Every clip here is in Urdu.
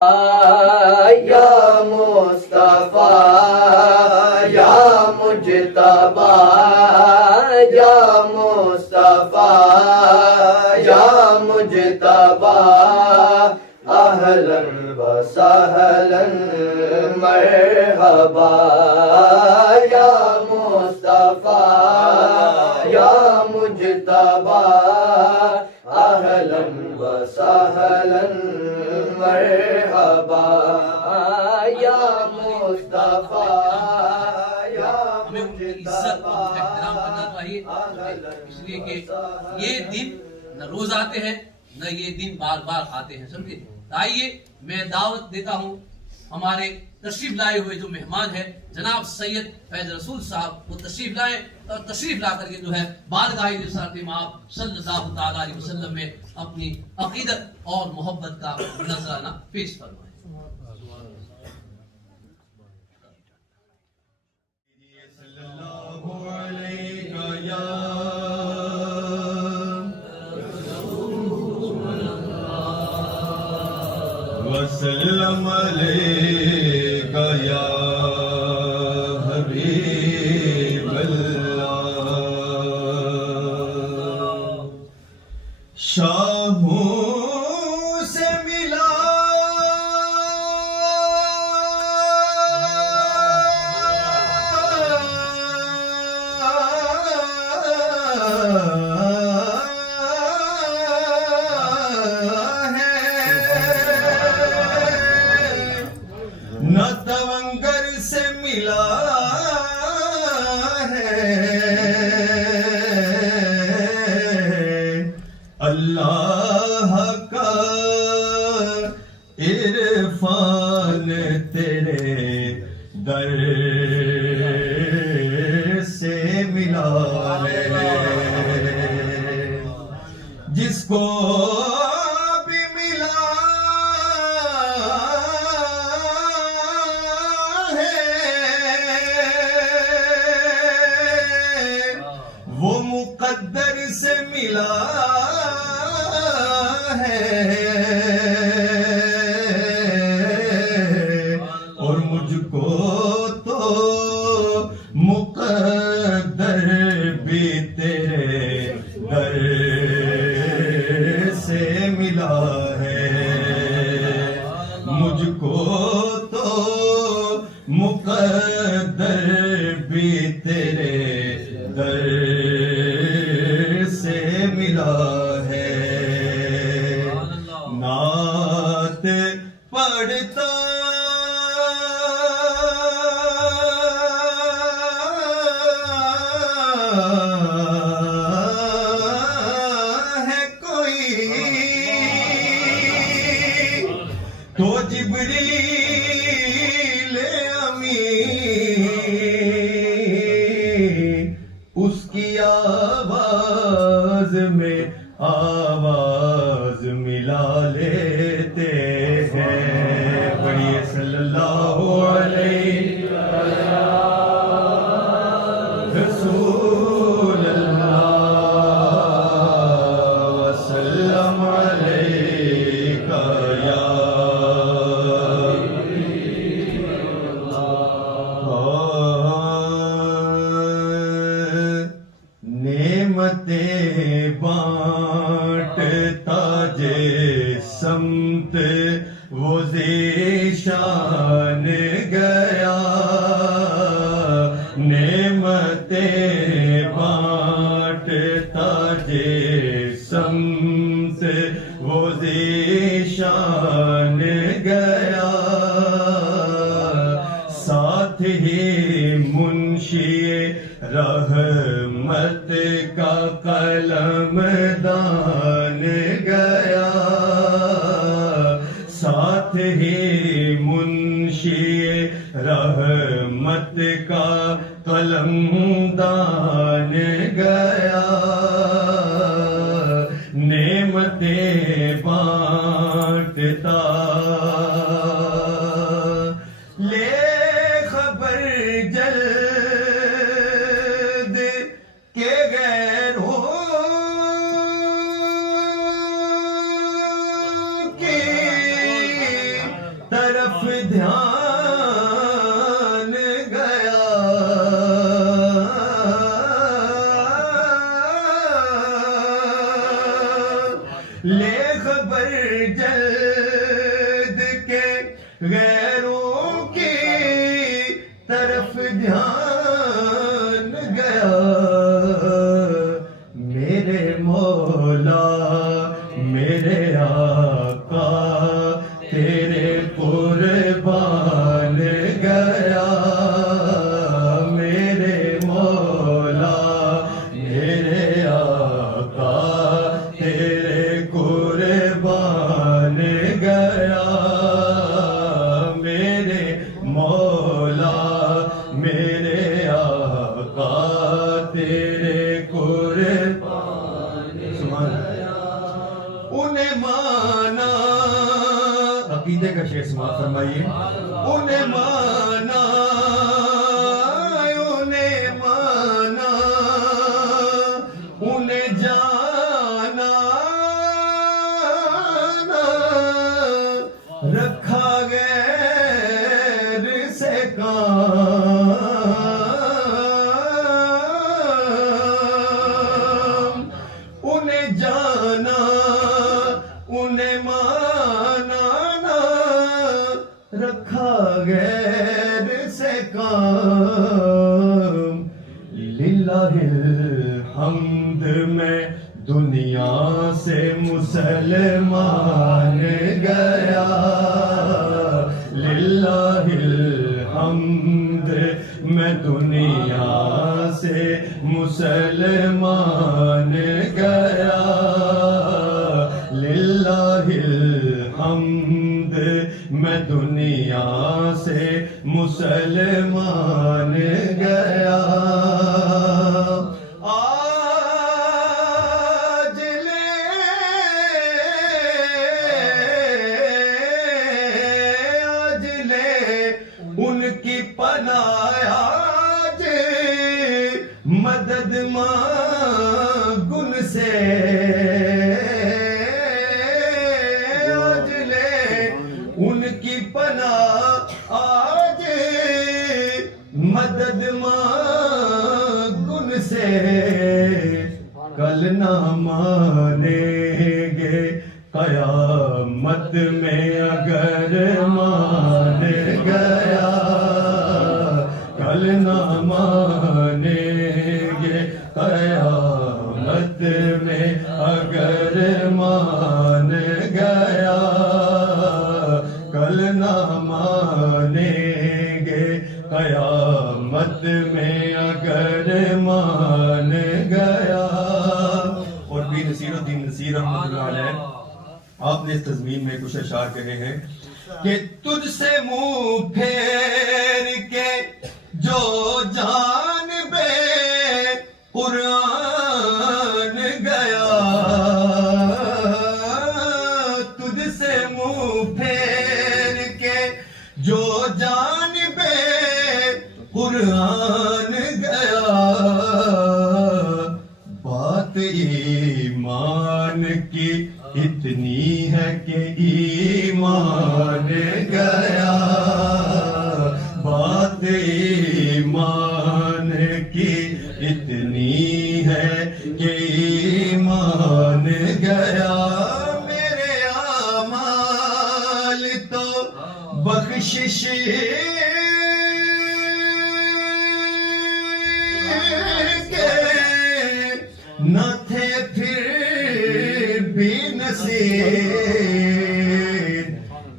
یا مصطفیٰ یا مجتبیٰ یا مصطفیٰ یا مجتبیٰ اہلا و سہلا مرحبا یا مصطفیٰ یا مجتبیٰ اہلا و سہلا مرحبا یا مصطفیٰ یا ہمیں ان کی عزت اور ان کا احترام کرنا چاہیے، اس لیے کہ یہ دن نہ روز آتے ہیں نہ یہ دن بار بار آتے ہیں، سمجھے؟ آئیے میں دعوت دیتا ہوں ہمارے تشریف لائے ہوئے جو مہمان ہیں جناب سید فیض رسول صاحب، وہ تشریف لائے اور تشریف لا کر کے جو ہے بارگاہ رسالت مآب صلی اللہ تعالی علیہ وسلم میں اپنی عقیدت اور محبت کا نذرانہ پیش فرمائیں۔ وسلم علیک یا حبیب اللہ، شاہوں سے ملا نہ تونگر سے ملا ہے، اللہ کا عرفان تیرے در سے ملا ہے، جس کو بھی ملا وہ مقدر سے ملا ہے، اور مجھ کو تو مقدر بھی تیرے در سے ملا ہے، مجھ کو تو مقدر بھی تیرے در سے ملا ہے، نعت پڑھتا ہے کوئی تو جبریل امین اس کی آواز میں آواز ملا لیتے ہیں، پڑھیے صلی اللہ علیہ رسول اللہ وسلم علیک یا نعمتیں بانٹتا جے سمت وہ ذیشان گیا، نعمتیں بانٹتا جے سمت وہ ذیشان گیا، ساتھ ہی منشی رحمت کا قلم دان گیا، ساتھ ہی منشی رحمت کا قلم دان گیا، نعمتیں بانٹتا لے خبر جلد کے غیروں کی طرف دھیان گیا لے خبر جلد کے غیروں کی طرف دھیان گیا میرے مولا میرے آقا تیرے قربان گیا میرے مولا میرے آقا تیرے قربان گیا میرے مولا میرے آقا تیرے قربان گیا انہیں مانا عقیدے کا شعر سماعت فرمائیے انہیں مانا انہیں جانا رکھا غیر سے کام انہیں جانا انہیں مانا رکھا غیر سے کام للہ الحمد میں دنیا سے مسلمان گیا للہ الحمد میں دنیا سے مسلمان گیا للہ الحمد میں دنیا سے مسلمان گیا آج لے ان کی پناہ آج مدد مانگ ان سے ان کی پناہ آج مدد مانگ ان سے کل نہ مانیں گے قیامت میں اگر مان گیا کل نہ مانیں گے قیامت میں اگر مان گیا کل نہ مانیں گے قیامت میں اگر مان گیا اور بھی نصیر الدین نصیر رحمۃ اللہ علیہ آپ نے اس تضمین میں کچھ اشعار کہے ہیں کہ تجھ سے منہ پھیر کے جو جان بے قرآن گیا تجھ سے منہ پھیر کے جو جان بے قرآن گیا بات ایمان کی اتنی ہے کہ ایمان گیا بات ایمان کی اتنی ہے کہ ایمان گیا میرے اعمال تو بخشش نہ تھے پھر بھی نصیب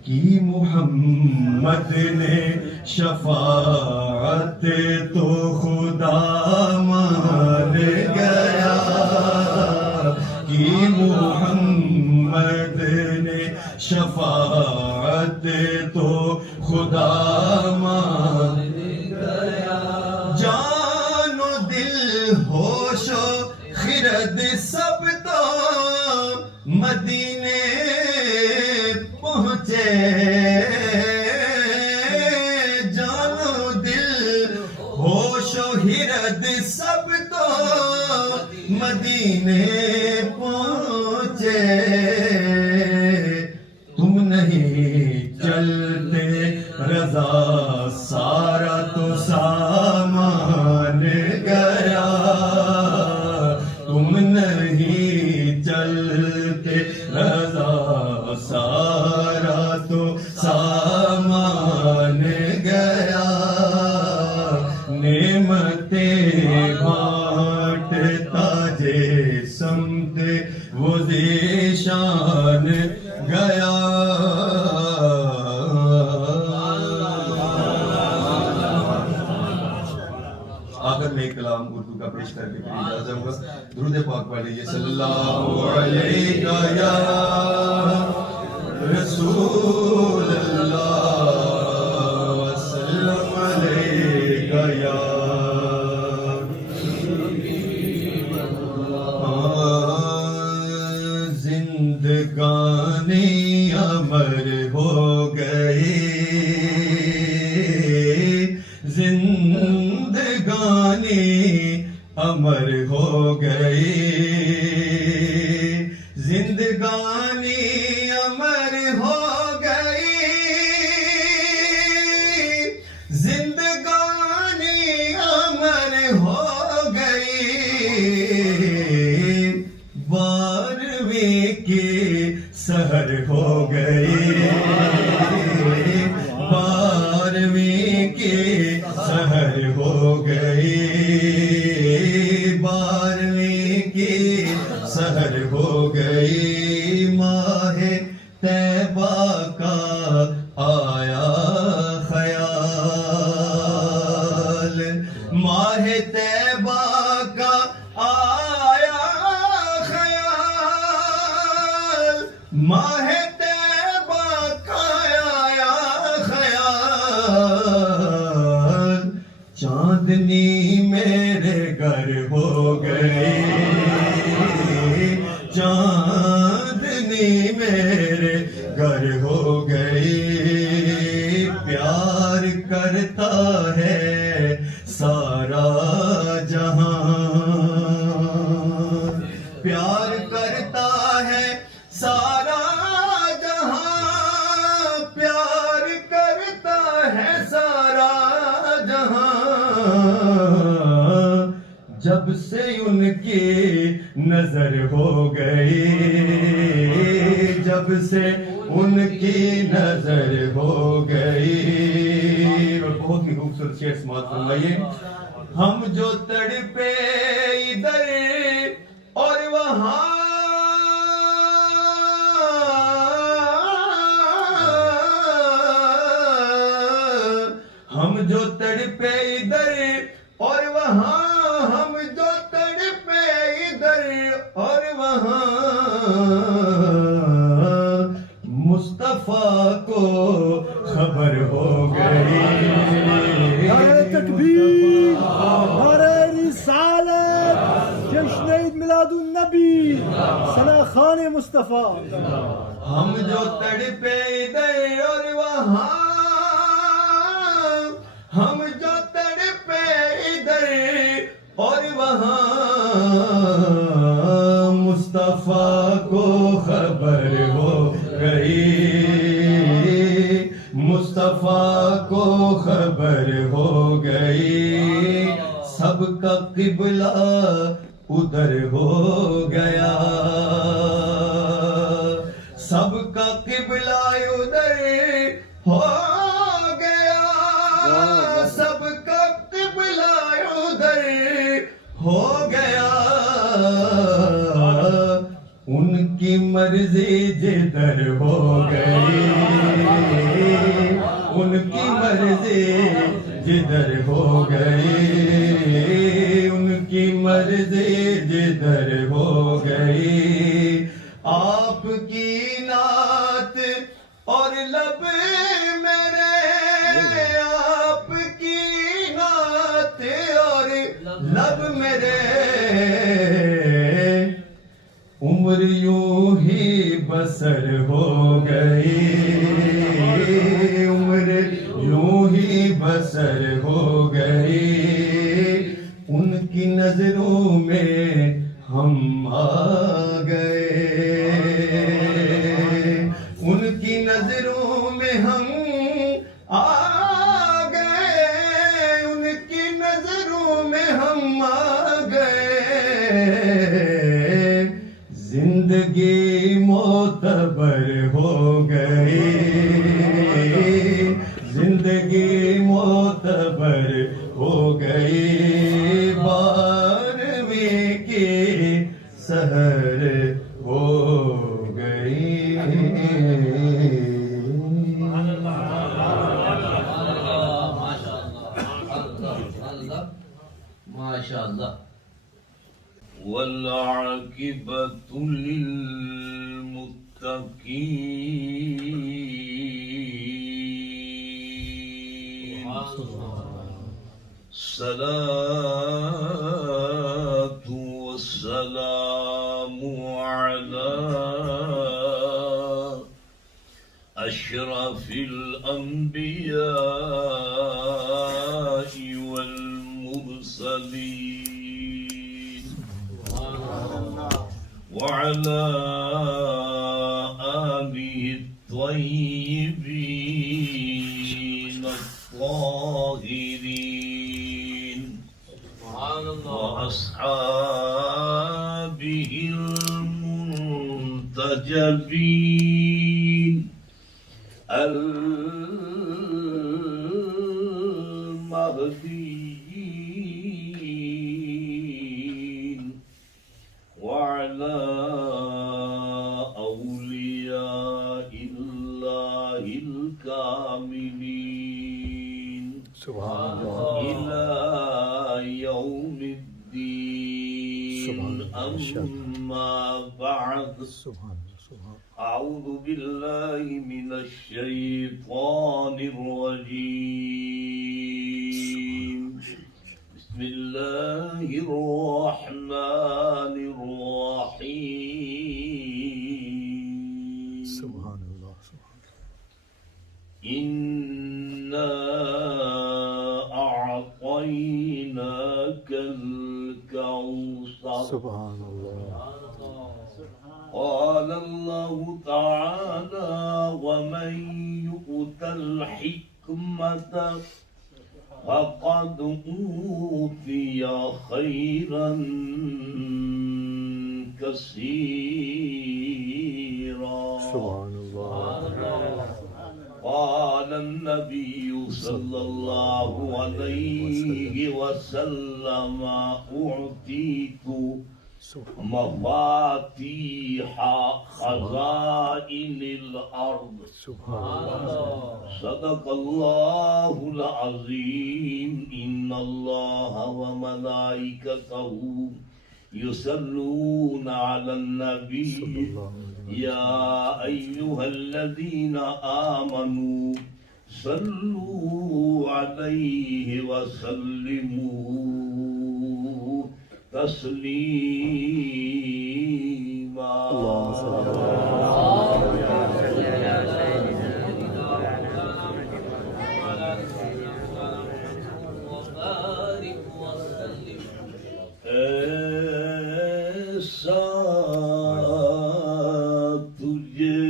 کی محمد نے شفاعت تو خدا مان گیا کی محمد نے شفاعت تو خدا مان گیا جان و دل ہوش و خرد سب تو مدینے پہنچے جان و دل ہوش و خرد سب تو مدینے پہنچے تم نہیں چل رضا سارا تو سامان گیا، تم نہیں چلتے رضا سارا تو سامان گیا، نعمتیں بانٹتا جے سمت وہ ذیشان گیا۔ آخر میں ایک کلام اردو کا پیش کر کے پھر اجازت ہوگا۔ درود پاک پڑھیے، صلی اللہ علیہ یا رسول اللہ وسلم علیہ یا زندگانی امر ہو گئی، زندگانی امر ہو گئی، زندگانی امر ہو گئی، زندگانی امر ہو گئی، بارہویں کی سحر ہو گئی، بارہویں کی سحر ہو گئی، بارہویں کی سحر ہو گئی، ماہ طیبہ کا آیا خیال، ماہ طیبہ کا آیا خیال، ماہ طیبہ کا آیا خیال، چاندنی میرے گھر ہو گئی، چاندنی میرے گھر ہو گئی، پیار کرتا ہے سارا جہاں، پیار کرتا ہے سارا جہاں، پیار کرتا ہے سارا جہاں، جب سے ان کی نظر ہو گئی، جب سے ان کی نظر ہو گئی۔ اور بہت ہی خوبصورت شعر سماعت فرمائیے، ہم جو تڑپے ادھر اور وہاں، ہم جو تڑپے ادھر اور وہاں، ہم جو تڑپے ادھر اور وہاں، مصطفیٰ کو خبر ہو گئی، نعرہ تکبیر، نعرہ رسالت، جشن عید میلاد النبی، ثنا خان مصطفیٰ۔ ہم جو تڑپے ادھر اور وہاں، ہم جو تڑپے ادھر اور وہاں، مصطفیٰ کو خبر ہو گئی، مصطفیٰ کو خبر ہو گئی، سب کا قبلہ ادھر ہو گیا، سب کا قبلہ ادھر ہو گیا، سب کا قبلہ ادھر ہو گیا، ان کی مرضی جدھر ہو گئی، ان کی مرضی جدھر ہو گئی، ان کی مرضی جدھر ہو گئی، آپ کی نعت اور لب میرے، آپ کی نعت اور لب میرے، عمر یوں ہی بسر ہو گئی، عمر یوں ہی بسر ہو گئی، ان کی نظروں میں ہم آ گئے، ان کی نظروں میں ہم ماشاءاللہ. والعاقبة للمتقين. الصلاة والسلام على أشرف الأنبياء والمرسلين وعلى آله الطيبين الطاهرين وأصحابه المنتجبين المهديين وعلى أولياء الله الكاملين سبحان الله إلى يوم الدين. أما بعد، سبحان الله أعوذ بالله من الشيطان الرجيم. بسم الله الرحمن الرحيم. سبحان الله إنا أعطيناك الكوثر. سبحان الله. قال الله تعالى ومن يؤت الحكمة فقد أوتي خيرا كثيرا. سبحان الله. قال النبي صلى الله عليه وسلم أعطيت مفاتيح خزائن الأرض. سبحان الله. صدق الله العظيم. إن الله وملائكته يصلون على النبي يا أيها الذين آمنوا صلوا عليه وسلموا تسليما. اللهم صل ایسا تجھے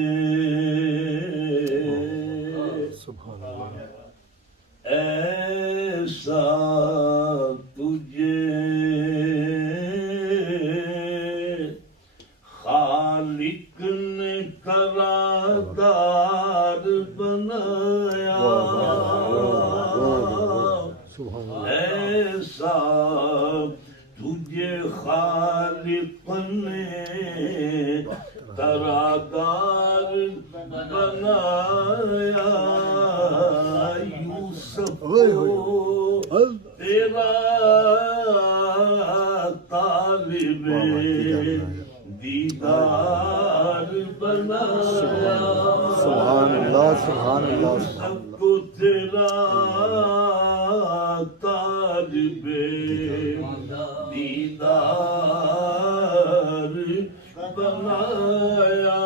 سبحان الله. ایسا تجھے خالق نے قرار بنایا. سبحان الله. ایسا تجھے خالق نے قرار بنایا. یوسف کو تیرا طالب دیدار بنایا. سبحان الله. سبحان الله. سب کو تیرا طالب دیدار بنایا.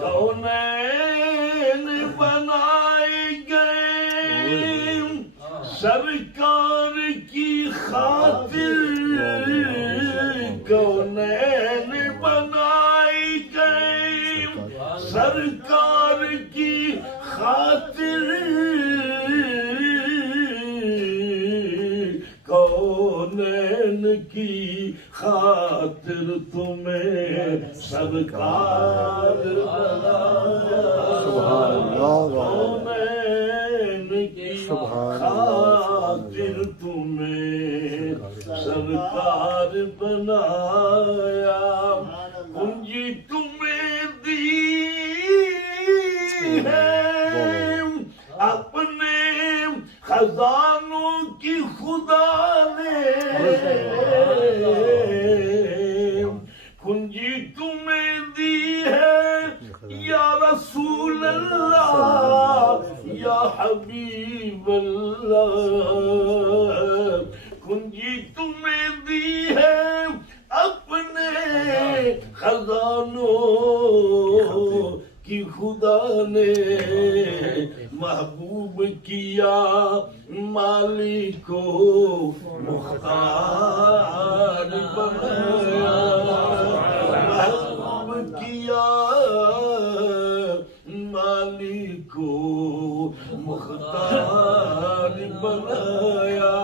کونین بنائے گئے سرکار کی خاطر. کونین بنائے گئے سرکار کی خاطر. کونین کی خاطر تمہیں سرکار بنایا. سبحان الله. کونین کی خاطر تمہیں سرکار بنایا. کنجی تمہیں دی ہے اپنے خزانوں کی خدا نے. حبیب اللہ کنجی تمہیں دی ہے اپنے خزانوں کی خدا نے محبوب کیا مالک کو مختار بنایا محبوب کیا مالک کو مختار بنایا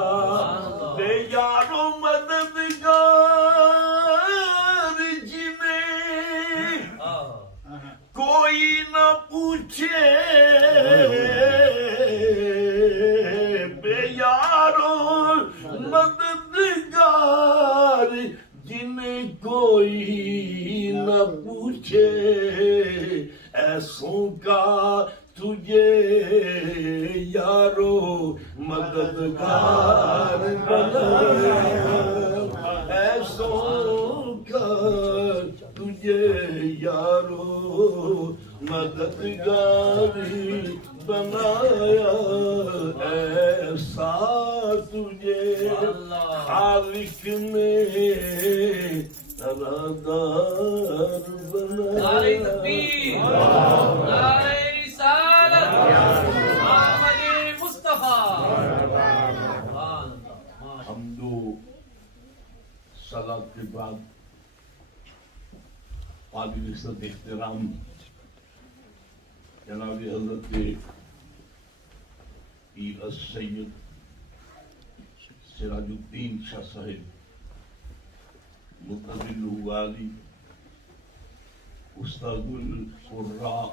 بے یارو مددگار جنہیں کوئی نہ پوچھے بے یارو مددگار جنہیں کوئی نہ پوچھے ایسوں کا تجھے یارو مددگار بنایا ایسوں کا تجھے یارو مددگاری بنایا ایسا تجھے خالق نے ارادار بنایا نعرہ تکبیر، نعرہ رسالت، محمد مصطفیٰ۔ حمد و صلاۃ کے بعد قابل عزت احترام جناب حضرت پیر السید سراج الدین شاہ صاحب متضل والی استاد القراء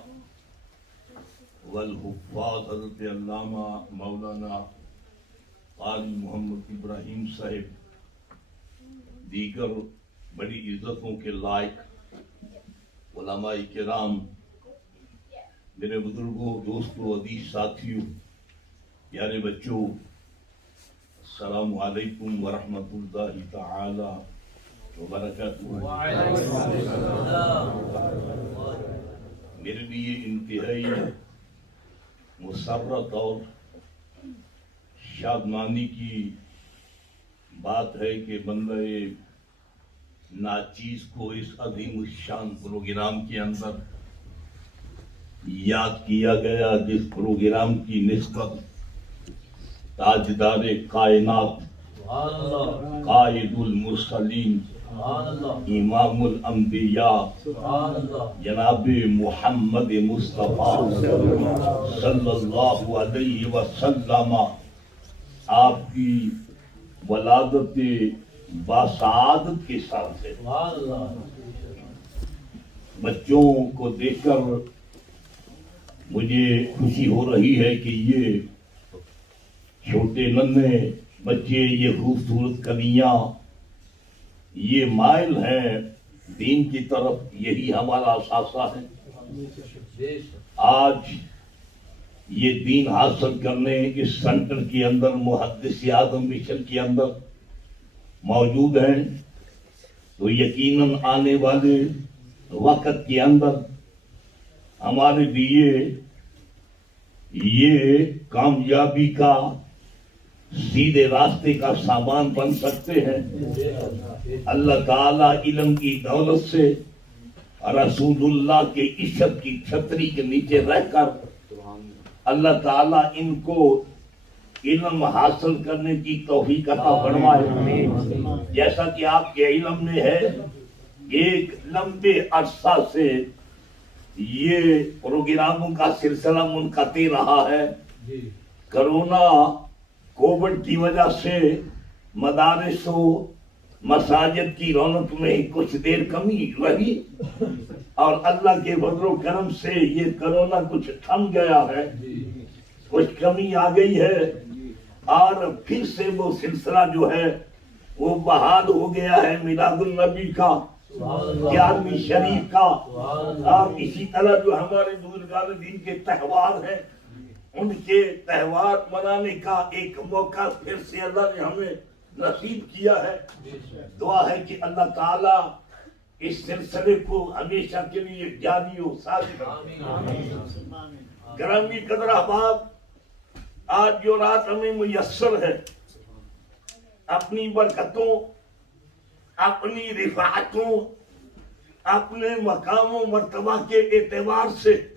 والحفاظ حضرت علامہ مولانا قاری محمد ابراہیم صاحب دیگر بڑی عزتوں کے لائق علماء کرام میرے بزرگوں دوستوں عزیز ساتھیوں پیارے بچوں السلام علیکم ورحمۃ اللہ تعالی وبرکاتہ میرے لیے انتہائی مسرت اور شادمانی کی بات ہے کہ بندہ ناچیز کو اس عظیم الشان پروگرام کے اندر یاد کیا گیا جس پروگرام کی نسبت تاجدار کائنات قائد المرسلین امام الانبیاء جناب محمد مصطفیٰ صلی اللہ علیہ وسلم آپ کی ولادت باسعادت کے ساتھ ہے بچوں کو دیکھ کر مجھے خوشی ہو رہی ہے کہ یہ چھوٹے ننھے بچے یہ خوبصورت کلیاں یہ مائل ہیں دین کی طرف یہی ہمارا اثاثہ ہے آج یہ دین حاصل کرنے اس سینٹر کے اندر محدث اعظم مشن کے اندر موجود ہیں تو یقیناً آنے والے وقت کے اندر ہمارے لیے یہ کامیابی کا سیدھے راستے کا سامان بن سکتے ہیں اللہ تعالیٰ علم کی دولت سے رسول اللہ کے عشق کی چھتری کے نیچے رہ کر اللہ تعالیٰ ان کو علم حاصل کرنے کی توفیق عطا فرمائے جیسا کہ آپ کے علم میں ہے ایک لمبے عرصہ سے یہ پروگراموں کا سلسلہ منقطع رہا ہے کرونا کووڈ کی وجہ سے مدارس و مساجد کی رونق میں کچھ دیر کمی رہی اور اللہ کے فضل و کرم سے یہ کرونا کچھ تھم گیا ہے کچھ کمی آ گئی ہے اور پھر سے وہ سلسلہ جو ہے وہ بحال ہو گیا ہے میلاد النبی کا 11ویں شریف کا اور اسی طرح جو ہمارے بزرگان دین کے تہوار ہیں ان کے تہوار منانے کا ایک موقع پھر سے اللہ نے ہمیں نصیب کیا ہے دعا ہے کہ اللہ تعالیٰ اس سلسلے کو ہمیشہ کے لیے جاری و ثابت رکھے گرامی قدر احباب آج جو رات ہمیں میسر ہے اپنی برکتوں، اپنی رفاعتوں، اپنے مقام و مرتبہ کے اعتبار سے،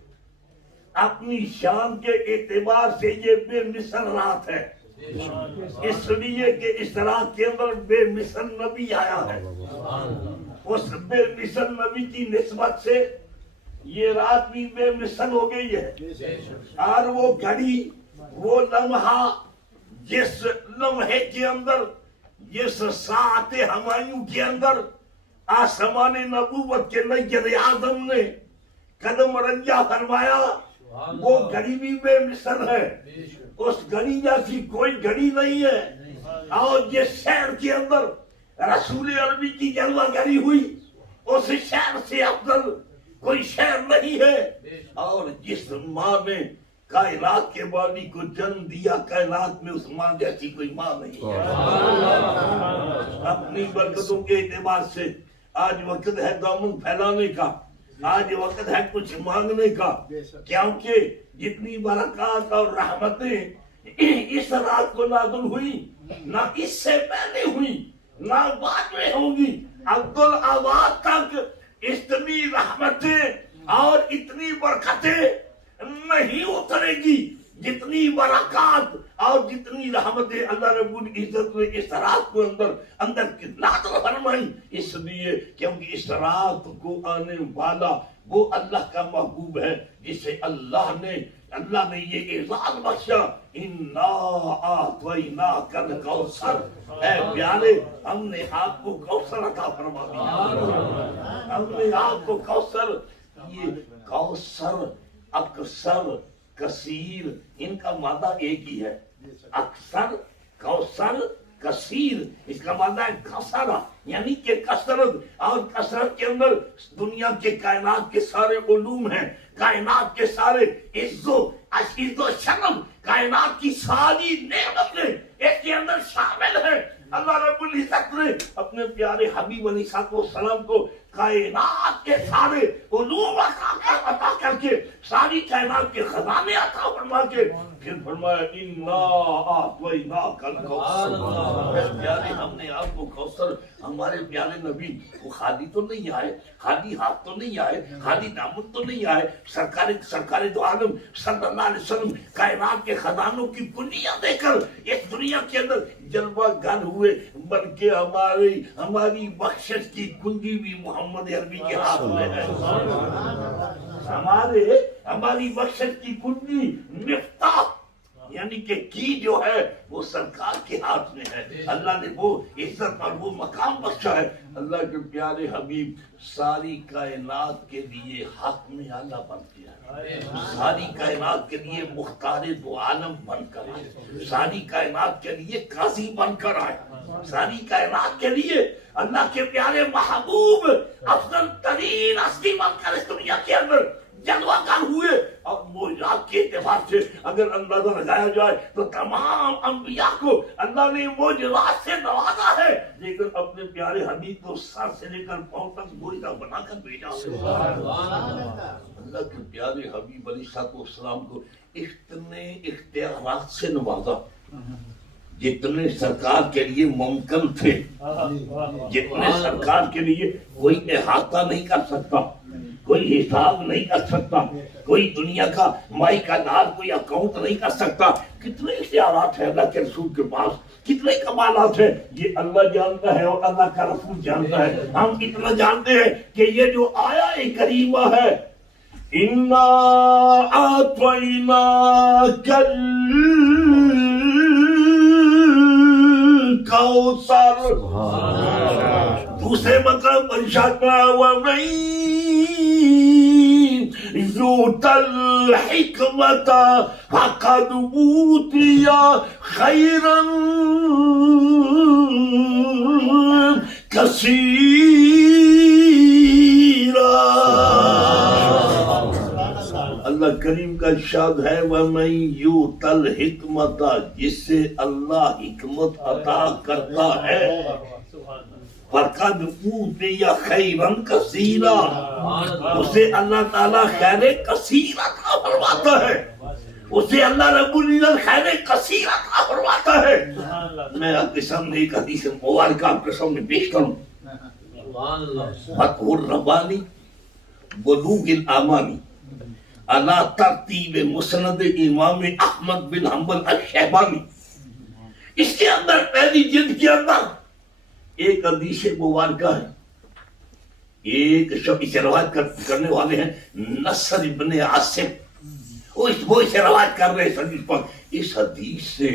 اپنی شان کے اعتبار سے یہ بے مثل رات ہے، اس لیے کہ اس رات کے اندر بے مثل نبی آیا ہے۔ اس بے مثل نبی کی نسبت سے یہ رات بھی بے مثل ہو گئی ہے۔ اور وہ گھڑی، وہ لمحہ، جس لمحے کے اندر، جس ساعت ہمایوں کے اندر آسمان نبوت کے نیر اعظم نے قدم رنجہ فرمایا، وہ گھڑی بھی بے مثل ہے۔ اس گھڑی جیسی کوئی گھڑی نہیں ہے۔ اور جس شہر کے اندر رسول عربی کی جلوہ گری ہوئی، اس شہر سے افضل کوئی شہر نہیں ہے۔ اور جس ماں نے کائنات کے بانی کو جنم دیا، کائنات میں اس ماں جیسی کوئی ماں نہیں ہے۔ اپنی برکتوں کے اعتبار سے آج وقت ہے دامن پھیلانے کا، آج وقت ہے کچھ مانگنے کا، کیونکہ جتنی برکات اور رحمتیں اس رات کو نازل ہوئی، نہ اس سے پہلے ہوئی نہ بعد میں ہوں گی۔ عبدالآباد تک اتنی رحمتیں اور اتنی برکتیں نہیں اترے گی جتنی برکات اور جتنی رحمتیں اللہ رب العزت نے اس رات کو اندر نازل فرمائی۔ اس لیے کیونکہ اس رات کو آنے والا وہ اللہ کا محبوب ہے جسے اللہ نے یہ اعزاز بخشا، اِنَّا أَعْطَيْنَاكَ الْكَوْثَرَ، اے پیارے ہم نے آپ کو کوثر عطا فرما دیا، ہم نے آپ کو کوثر۔ یہ کوثر، اکثر، کثیر، ان کا مادہ ایک ہی ہے۔ اکثر، کوثر، کثیر، اس کا معنی ہے کثرہ، یعنی کہ کثرت۔ اور کثرت کے اندر دنیا کے کائنات کے سارے علوم ہیں، کائنات کے سارے عز و شرف، کائنات کی ساری نعمتیں اس کے اندر شامل ہیں۔ اللہ رب العزت نے اپنے پیارے حبیب علیہ السلام کو کائنات کے سارے علوم عطا کر کے، ساری کائنات کے خزانے عطا فرما کے پھر فرمایا اِنَّا أَعْطَيْنَاكَ الْكَوْثَرَ، پیارے ہم نے آپ کو کوثر۔ ہمارے پیارے نبی وہ خالی تو نہیں آئے، خالی ہاتھ تو نہیں آئے، خالی دامن تو نہیں آئے۔ سرکار دو عالم صلی اللہ علیہ وسلم کائنات کے خزانوں کی کنیاں دے کر اس دنیا کے اندر جلوہ گر ہوئے، بلکہ ہماری بخشش کی کنجی بھی محمد عربی کے ہاتھ میں ہے۔ ہماری بخشش کی کنجی، مفتاح یعنی کہ کی جو ہے وہ سرکار کے ہاتھ میں ہے۔ اللہ نے وہ عزت اور وہ مقام بخشا ہے۔ اللہ کے پیارے حبیب ساری کائنات کے لیے حاکم اعلیٰ بن گیا، ساری کائنات کے لیے مختار دو عالم بن کر آئے، ساری کائنات کے لیے قاضی بن کر آئے، ساری کائنات کے لیے اللہ کے پیارے محبوب افضل ترین ہستی بن کر اس دنیا کے اندر جلوہ گر ہوئے۔ اور معجزات کے اعتبار سے اگر اندازہ لگایا جائے تو تمام انبیاء کو اللہ نے معجزات سے نوازا ہے، لیکن اپنے پیارے حبیب کو سر سے لے کر پاؤں تک معجزہ بنا کر بھیجا۔ اللہ کے پیارے حبیب علیہ السلام کو اتنے اختیارات سے نوازا جتنے سرکار کے لیے ممکن تھے، جتنے سرکار کے لیے کوئی احاطہ نہیں کر سکتا، کوئی حساب نہیں کر سکتا، کوئی دنیا کا مائی کا نال کوئی اکاؤنٹ نہیں کر سکتا۔ کتنے اختیارات ہیں اللہ کے رسول کے پاس، کتنے کمالات ہیں، یہ اللہ جانتا ہے اور اللہ کا رسول جانتا ہے۔ ہم اتنا جانتے ہیں کہ یہ جو آیا کریمہ ہے، اِنَّا أَعْطَيْنَاكَ الْكَوْثَرَ، دوسرے مقام پر ارشاد وَمَن يُؤْتَ الْحِكْمَةَ فَقَدْ أُوتِيَ خَيْرًا كَثِيرًا۔ اللہ کریم کا ارشاد ہے وَمَن يُؤْتَ الْحِكْمَةَ، جس سے اللہ حکمت عطا کرتا ہے، فَقَدْ أُوتِيَ خَيْرًا كَثِيرًا، اسے اللہ تعالیٰ خیر کثیر عطا فرماتا ہے۔ اسے اللہ رب العزت خیر کثیر عطا فرماتا ہے. میں آپ کے سامنے ایک حدیث مبارکہ آپ کے سامنے پیش کروں. فتح الربانی بلوغ الامانی علی ترتیب مسند امام احمد بن حنبل الشیبانی. اس کے اندر پہلی جلد کے اندر ایک حدیث مبارکہ ہے. ایک شخص اسے روایت کرنے والے ہیں نصر ابن عاصم. وہ اسے روایت کر رہے ہیں اس حدیث پر. اس حدیث سے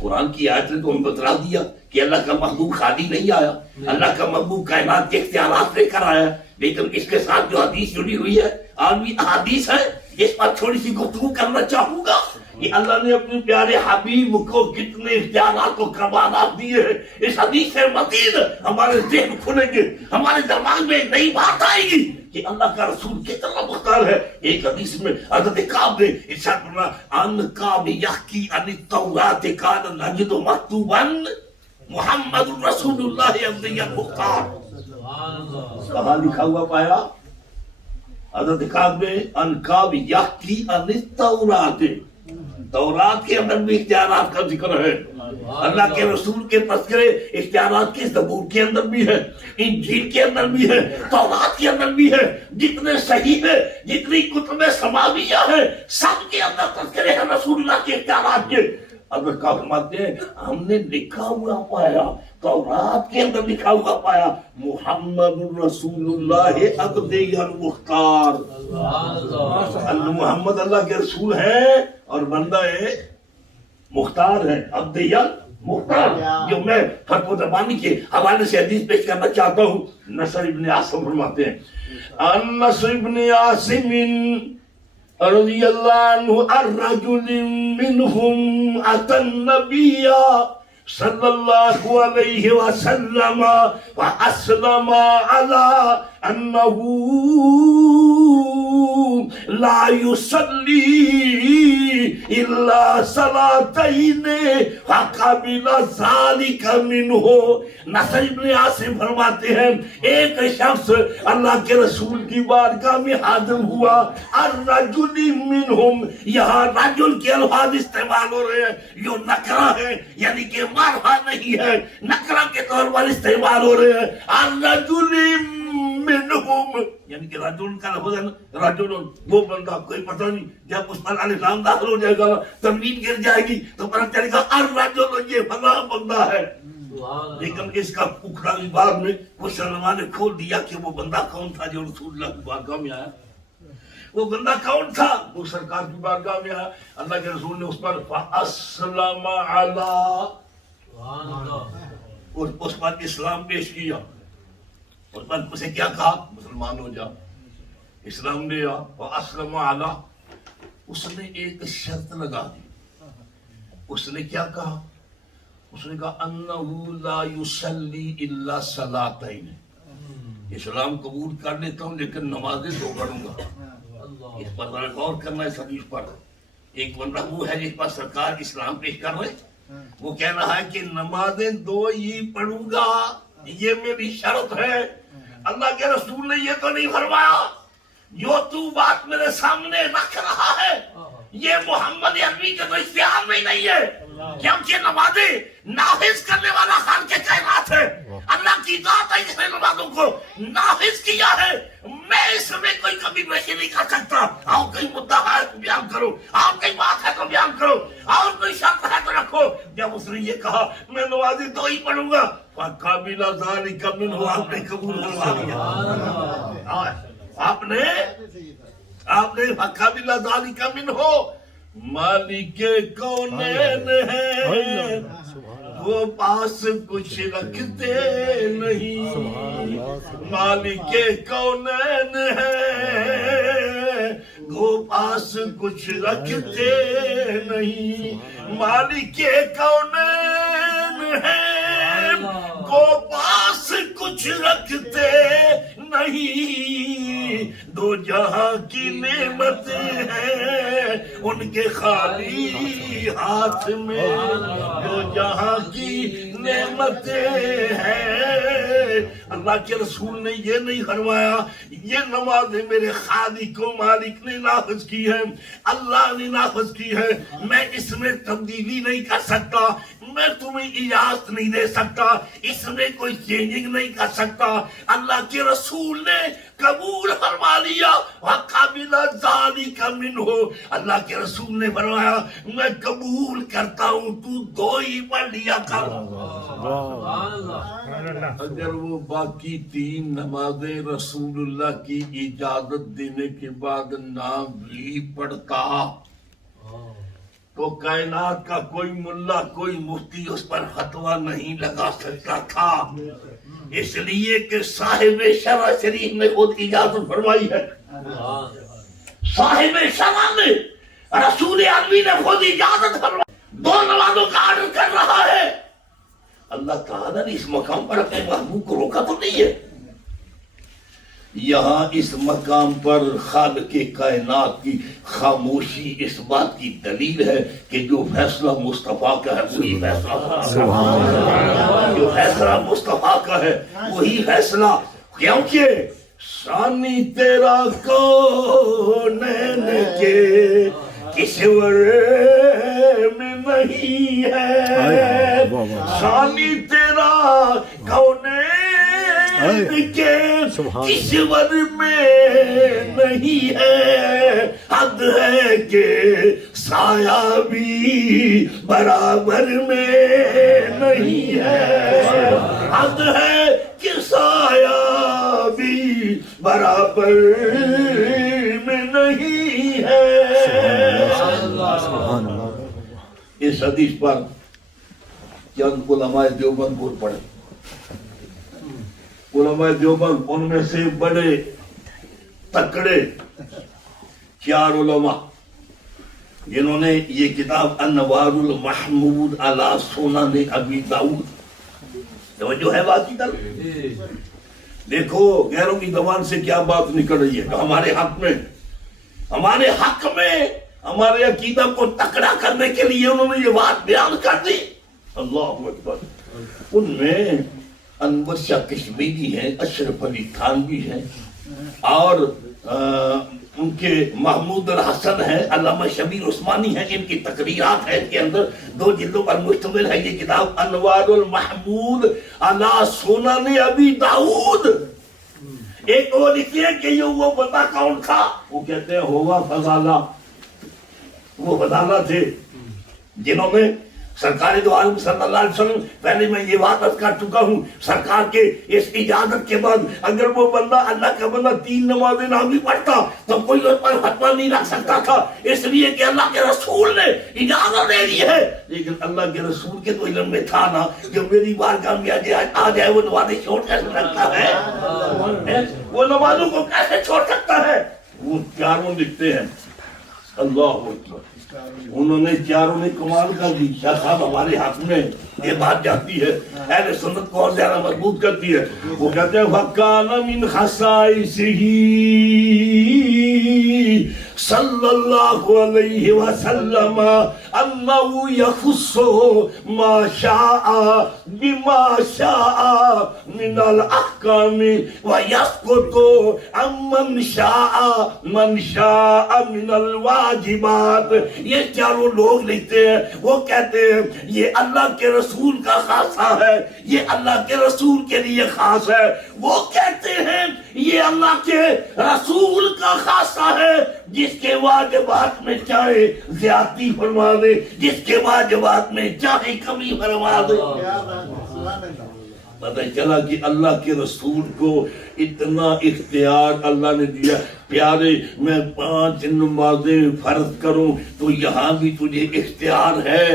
قرآن کی آیت نے تو ہمیں بتلا دیا کہ اللہ کا محبوب خالی نہیں آیا, اللہ کا محبوب کائنات کے اختیارات لے کر آیا. لیکن اس کے ساتھ جو حدیث جڑی ہوئی ہے عالمی احادیث ہے, اس پر تھوڑی سی گفتگو کرنا چاہوں گا کہ اللہ نے اپنے پیارے حبیب کو کتنے اختیارات و کمالات دیے ہیں. اس حدیث سے مزید ہمارے ذہن کھلیں گے, ہمارے دماغ میں نئی بات آئے گی کہ اللہ کا رسول کتنا مختار ہے. ایک حدیث میں حضرت کعب نے ارشاد فرمایا ان کعب یحکی عن التوراۃ کان نجد مکتوبا محمد رسول اللہ عبدی المختار. کہاں لکھا ہوا پایا حضرت کعب نے ان کعب یحکی عن التوراۃ. تورات کے اندر بھی اختیارات کا ذکر ہے, اللہ کے رسول کے تذکرے اختیارات کے زبور کے اندر بھی ہے, انجیل کے اندر بھی ہے, تورات کے اندر بھی ہے. جتنے صحیح ہے, جتنی کتب سماویہ ہے, سب کے اندر تذکرے ہیں رسول اللہ کے اختیارات کے. اگر کہا فرماتے ہیں ہم نے لکھا ہوا پایا, تورات کے اندر لکھا ہوا پایا محمد رسول اللہ عبدی المختار. محمد اللہ کے رسول ہیں اور بندہ مختار ہے, عبدی المختار. جو میں فتح زبانی کے حوالے سے حدیث پیش کرنا چاہتا ہوں. نصر ابن عاصم فرماتے ہیں ان نصر ابن عاصم رضی اللہ عنہ الرجل منهم اتى النبي صلی اللہ علیہ وسلم واسلم على انه لا يصلي الا صلاتين فقبل ذلك منه. نصر ابن عاصم فرماتے ہیں ایک شخص اللہ کے رسول کی بارگاہ میں حاضر ہوا. الرجل منهم, یہاں رجل کے الفاظ استعمال ہو رہے ہیں جو نکرہ ہے, یعنی کہ معرفہ نہیں ہے, نکرہ کے طور پر استعمال ہو رہے ہیں. الرجل منهم یعنی کہ رجل کا لفظ ہے نا, رجل وہ بندہ, کوئی پتہ نہیں جب اس پر الف لام داخل ہو جائے گا تنوین گر جائے گی تو پتہ چلے گا الرجل یہ فلاں بندہ ہے. لیکن اس کا پکڑا بھی بعد میں کچھ علماء نے کھول دیا کہ وہ بندہ کون تھا جو رسول اللہ کی بارگاہ میں آیا. وہ بندہ کون تھا؟ وہ سرکار کی بارگاہ میں آیا, اللہ کے رسول نے اس پر فَأَسْلَمَ عَلَىٰ, اس پر اسلام پیش کیا. اس پر اسے کیا کہا مسلمان ہو جا, اسلام لے آ. وَأَسْلَمَ عَلَىٰ, اس نے ایک شرط لگا دی. اس نے کیا کہا؟ اس نے کہا انہو لا یصلی الا صلاتین, اسلام قبول کر لیتا ہوں لیکن نمازیں دو پڑھوں گا. اس پر ذرا غور کرنا اس حدیث پر. ایک بندہ وہ ہے جس پر سرکار اسلام پیش کر رہے, وہ کہہ رہا ہے کہ نمازیں دو ہی پڑھوں گا, یہ میری شرط ہے. اللہ کے رسول نے یہ تو نہیں فرمایا جو تو بات میرے سامنے رکھ رہا ہے یہ محمد عربی کے تو اختیار میں نہیں ہے, کیونکہ نمازیں نافذ کرنے والا خالق کائنات ہے. اللہ کی ذات ہے جس نے نمازوں کو نافذ کیا ہے. میں اس میں کوئی کمی بیشی نہیں کر سکتا. اور کوئی مدعا ہے تو بیان کرو, اور کوئی بات ہے تو بیان کرو, اور کوئی شرط ہے تو رکھو. جب اس نے یہ کہا میں نمازیں دو ہی پڑھوں گا, فَقَبِلَ ذَلِكَ مِنْهُ, آپ نے قبول کروا لیا. آپ نے فَقَبِلَ ذَلِكَ مِنْهُ, مالک کونین ہے وہ پاس کچھ رکھتے نہیں. مالک کونین ہے وہ پاس کچھ رکھتے نہیں. مالک کونین ہے وہ پاس کچھ رکھتے نہیں. دو جہاں کی نعمت ہے ان کے خالی ہی ہاتھ میں جو جہاں کی نعمتیں ہیں. اللہ کے رسول نے یہ نہیں فرمایا یہ نمازیں میرے خالق و مالک نے نافذ کی ہے, اللہ نے نافذ کی ہے, میں اس میں تبدیلی نہیں کر سکتا, میں تمہیں اجازت نہیں دے سکتا, اس میں کوئی چینجنگ نہیں کر سکتا. اللہ کے رسول نے قبول فرما لیا. وَقَبِلَ ذَلِكَ مِنْهُ, اللہ کے رسول نے فرمایا میں قبول کرتا ہوں, تو 2 ہی پڑھ لیا کر. اگر وہ باقی 3 نمازیں رسول اللہ کی اجازت دینے کے بعد نہ بھی پڑھتا تو کائنات کا کوئی ملا کوئی مفتی اس پر فتویٰ نہیں لگا سکتا تھا, اس لیے کہ صاحب شرع شریف نے خود اجازت فرمائی ہے. صاحب شرع نے رسول عربی نے خود اجازت فرمائی, 2 نمازوں کا آرڈر کر رہا ہے. اللہ تعالیٰ نے اس مقام پر اپنے محبوب کو روکا تو نہیں ہے. یہاں اس مقام پر خالق کائنات کی خاموشی اس بات کی دلیل ہے کہ جو فیصلہ مصطفیٰ کا ہے وہی فیصلہ, جو فیصلہ مصطفیٰ کا ہے وہی فیصلہ, کیونکہ ثانی تیرا کونین کے کشور میں نہیں ہے, ثانی تیرا کونین کے کشور میں نہیں ہے, حد ہے کہ سایہ بھی برابر میں نہیں ہے, حد ہے کہ سایہ بھی برابر میں نہیں ہے. اس حدیث پر چند علماء دیوبند بول پڑے. علماء دیوبند ان میں سے بڑے تکڑے 4 علماء جنہوں نے یہ کتاب انوار المحمود علی سنن ابی داؤد, توجہ ہے بات کی طرف. دیکھو غیروں کی زبان سے کیا بات نکل رہی ہے. ہمارے حق میں ہمارے عقیدہ کو تکڑا کرنے کے لیے انہوں نے یہ بات بیان کر دی. اللہ اکبر. ان میں انور شاہ کشمیری ہیں, اشرف علی تھانوی ہیں, اور ان کے محمود الحسن ہیں, علامہ شبیر عثمانی ہیں. ان کی تقریرات ہیں, اس کے اندر 2 جلدوں پر مشتمل ہے یہ کتاب انوار المحمود علی سنن ابی داؤد. ایک وہ لکھتے ہیں کہ یہ وہ بندہ کون تھا, وہ کہتے ہیں ہوا فضالہ. وہ فضالہ تھے جنہوں نے سرکار دو عالم صلی اللہ علیہ وسلم, پہلے میں یہ بات عرض کر چکا ہوں, سرکار کے اس اجازت کے بعد اگر وہ بندہ اللہ کا بندہ 3 نمازیں نہ بھی پڑھتا تو کوئی اس پر فتویٰ نہیں رکھ سکتا تھا, اس لیے کہ اللہ کے رسول نے اجازت دے دی ہے. لیکن اللہ کے رسول کے تو علم میں تھا نا, جو میری بارگاہ میں آ جائے وہ نمازیں چھوڑ کیسے سکتا ہے, وہ نمازوں کو کیسے چھوڑ سکتا ہے. وہ 4 لکھتے ہیں. اللہ اکبر. انہوں نے 4 نے کمال کر دی. شاہ صاحب ہمارے ہاتھ میں یہ بات جاتی ہے, اہل سنت کو اور زیادہ مضبوط کرتی ہے. وہ کہتے ہیں وَكَانَ مِنْ خَصَائِصِهِ صلی اللہ علیہ وسلم انہو یخص ما شاء بما شاء من الاحکام ویسکت عمن شاء من الواجبات. یہ 4 لوگ لکھتے ہیں, وہ کہتے ہیں یہ اللہ کے رسول کا خاصہ ہے, یہ اللہ کے رسول کے لیے خاص ہے. وہ کہتے ہیں یہ اللہ کے رسول کا خاصہ ہے, جس کے واجبات میں چاہے زیادتی فرما دے, جس کے واجبات میں چاہے کمی فرما دے. پتہ چلا کہ اللہ کے رسول کو اتنا اختیار اللہ نے دیا. پیارے میں 5 نمازیں فرض کروں تو یہاں بھی تجھے اختیار ہے,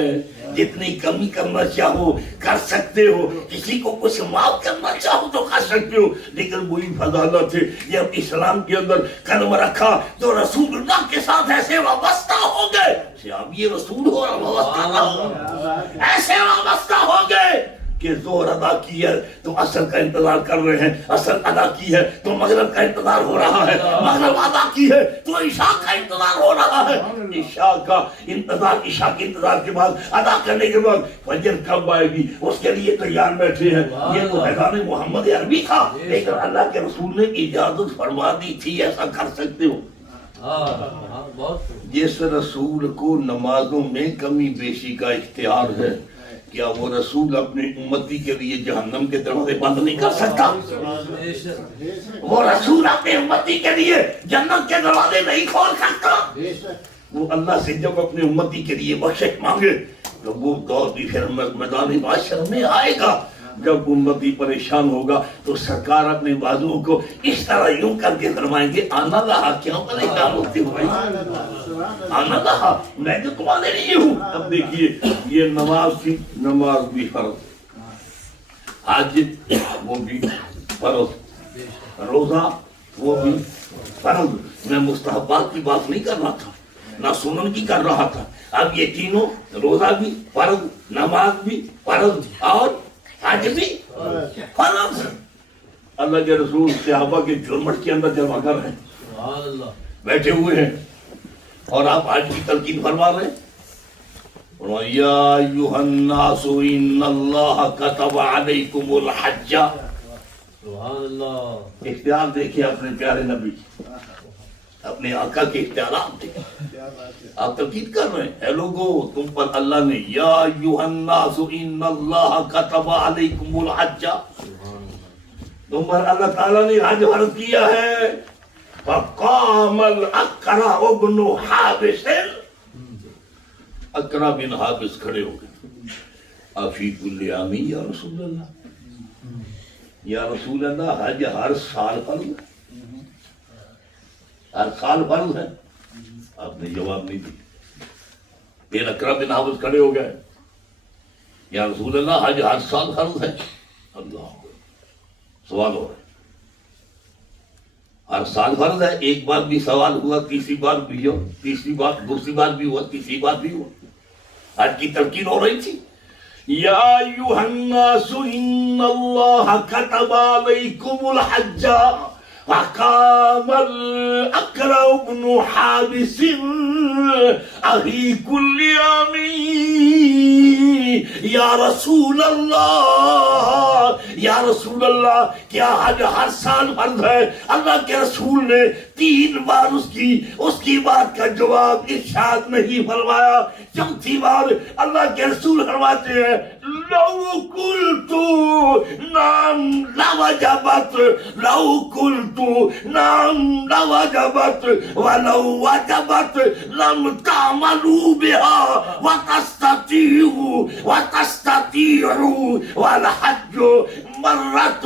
جتنی کمی کرنا چاہو کر سکتے ہو, کسی کو کچھ معاف کرنا چاہو تو کر سکتے ہو. لیکن وہی فضالت ہے, جب اسلام کے اندر قدم رکھا تو رسول اللہ کے ساتھ ایسے وابستہ ہو گئے. اب یہ رسول ہو اور وابستہ ایسے وابستہ ہو گئے کہ زہر ادا کی ہے تو عصر کا انتظار کر رہے ہیں، عصر ادا کی ہے تو مغرب کا انتظار ہو رہا ہے، مغرب ادا کی ہے تو عشاء کا انتظار ہو رہا ہے، عشاء کا انتظار، عشاء کے انتظار کے بعد ادا کرنے کے بعد فجر کب آئے گی اس کے لیے تیار بیٹھے ہیں۔ یہ تو پیغام محمد عربی تھا، لیکن اللہ کے رسول نے اجازت فرما دی تھی ایسا کر سکتے ہو۔ جس رسول کو نمازوں میں کمی بیشی کا اختیار ہے، کیا وہ رسول اپنے امتی کے لیے جہنم کے دروازے بند نہیں کر سکتا؟ وہ رسول اپنے امتی کے لیے جنت کے دروازے نہیں کھول سکتا؟ وہ اللہ سے جب اپنے امتی کے لیے بخشش مانگے تو وہ دور بھی پھر میدان محشر میں آئے گا۔ جب امتی پریشان ہوگا تو سرکار اپنے بازوؤں کو اس طرح یوں کر کے فرمائیں گے، آنا رہا کیوں پریشان ہوتے ہوئے، آنا رہا میں تو تمہارے لیے ہوں۔ اب دیکھیے یہ نماز تھی، نماز بھی فرض، حج وہ بھی فرض، روزہ وہ بھی فرض۔ میں مستحبات کی بات نہیں کر رہا تھا، نہ سنن کی کر رہا تھا۔ اب یہ تینوں، روزہ بھی فرض، نماز بھی فرض اور حج بھی فرض۔ اللہ کے رسول صحابہ کے جھرمٹ کے اندر جمع کر رہے ہیں، بیٹھے ہوئے ہیں، اور آپ حج کی تلقین فرما رہے ہیں، یا ایھا الناس ان اللہ کتب علیکم الحج۔ اختیار دیکھیں اپنے پیارے نبی، اپنے آقا کے اختیارات دیکھیں۔ آپ تلقین کر رہے ہیں، اے لوگو تم پر اللہ نے یا ایھا الناس ان اللہ کتب علیکم الحج، تم پر اللہ تعالیٰ نے حج فرض کیا ہے۔ فقام الاقرع ابن حابس، اقرع بن حابس کھڑے ہو گئے، افی کل عام یا رسول اللہ، یا رسول اللہ حج ہر سال فرض ہے، ہر سال فرض ہے؟ آپ نے جواب نہیں دی۔ پھر اقرع بن حابس کھڑے ہو گئے، یا رسول اللہ حج ہر سال فرض ہے؟ اللہ، سوال ہو رہا ہے، ہر سال فرض ہے؟ ایک بار بھی سوال ہوا، تیسری بار بھی ہو، تیسری بار، دوسری بار بھی ہوا، تیسری بار بھی ہوا، حج کی تلقین ہو رہی تھی۔ یا ایھا الناس ان اللہ کتب علیکم الحج فقام الاقرع بن حابس افی کل عام یا رسول اللہ، یا رسول اللہ کیا حج ہر سال فرض ہے؟ اللہ کے رسول نے 3 بار اس کی بات کا جواب ارشاد نہیں فرمایا۔ چوتھی بار اللہ کے رسول فرماتے ہیں، لو قلت نعم لوجبت، لو قلت نعم لوجبت ولو وجبت لم تعملوا بها وتستطيعوا والحج مرة